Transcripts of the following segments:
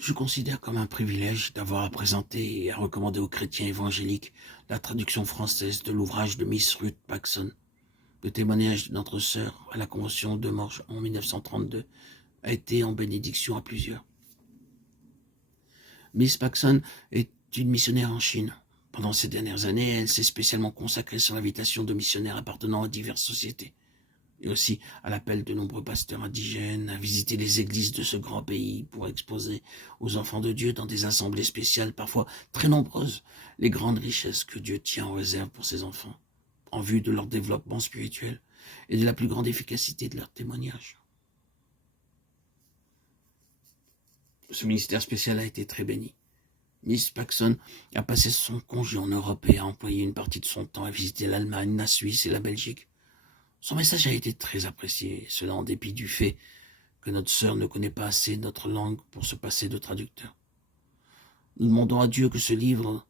Je considère comme un privilège d'avoir à présenter et à recommander aux chrétiens évangéliques la traduction française de l'ouvrage de Miss Ruth Paxson. Le témoignage de notre sœur à la Convention de Morges en 1932 a été en bénédiction à plusieurs. Miss Paxson est une missionnaire en Chine. Pendant ces dernières années, elle s'est spécialement consacrée sur l'invitation de missionnaires appartenant à diverses sociétés, et aussi à l'appel de nombreux pasteurs indigènes à visiter les églises de ce grand pays pour exposer aux enfants de Dieu dans des assemblées spéciales, parfois très nombreuses, les grandes richesses que Dieu tient en réserve pour ses enfants, en vue de leur développement spirituel et de la plus grande efficacité de leur témoignage. Ce ministère spécial a été très béni. Miss Paxson a passé son congé en Europe et a employé une partie de son temps à visiter l'Allemagne, la Suisse et la Belgique. Son message a été très apprécié, cela en dépit du fait que notre sœur ne connaît pas assez notre langue pour se passer de traducteur. Nous demandons à Dieu que ce livre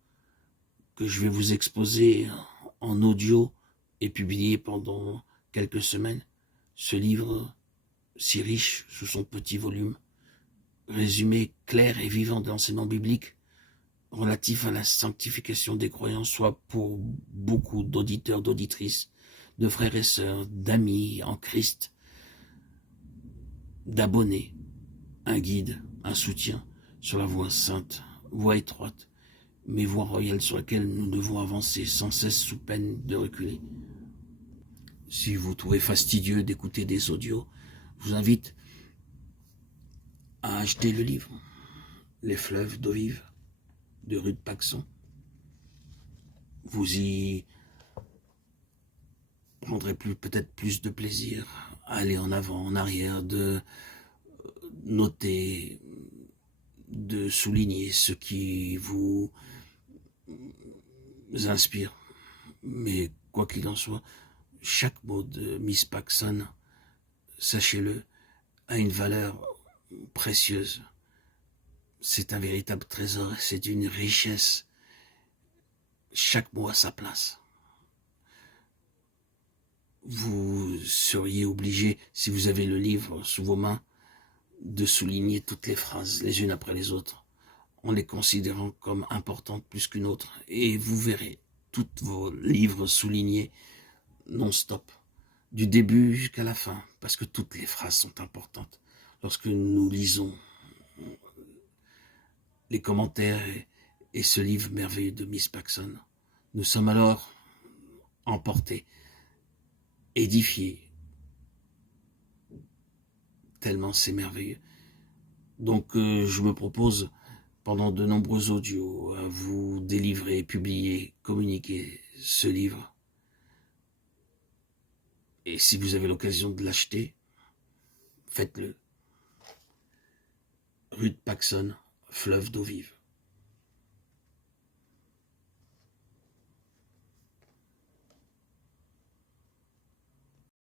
que je vais vous exposer en audio et publié pendant quelques semaines, ce livre si riche sous son petit volume, résumé clair et vivant de l'enseignement biblique relatif à la sanctification des croyants, soit pour beaucoup d'auditeurs, d'auditrices, de frères et sœurs, d'amis en Christ, d'abonnés, un guide, un soutien sur la voie sainte, voie étroite, mais voie royale sur laquelle nous devons avancer sans cesse sous peine de reculer. Si vous trouvez fastidieux d'écouter des audios, je vous invite à acheter le livre « Les fleuves d'eau vive » de Ruth Paxson. Vous y prendrez peut-être plus de plaisir à aller en avant, en arrière, de noter, de souligner ce qui vous inspire. Mais quoi qu'il en soit, chaque mot de Miss Paxson, sachez-le, a une valeur précieuse. C'est un véritable trésor, c'est une richesse. Chaque mot a sa place. Vous seriez obligé, si vous avez le livre sous vos mains, de souligner toutes les phrases, les unes après les autres, en les considérant comme importantes plus qu'une autre. Et vous verrez tous vos livres soulignés non-stop, du début jusqu'à la fin, parce que toutes les phrases sont importantes. Lorsque nous lisons les commentaires et ce livre merveilleux de Miss Paxson, nous sommes alors emportés, édifiés, tellement c'est merveilleux. Donc je me propose pendant de nombreux audios à vous délivrer, publier, communiquer ce livre. Et si vous avez l'occasion de l'acheter, faites-le. Ruth Paxson, Fleuve d'eau vive.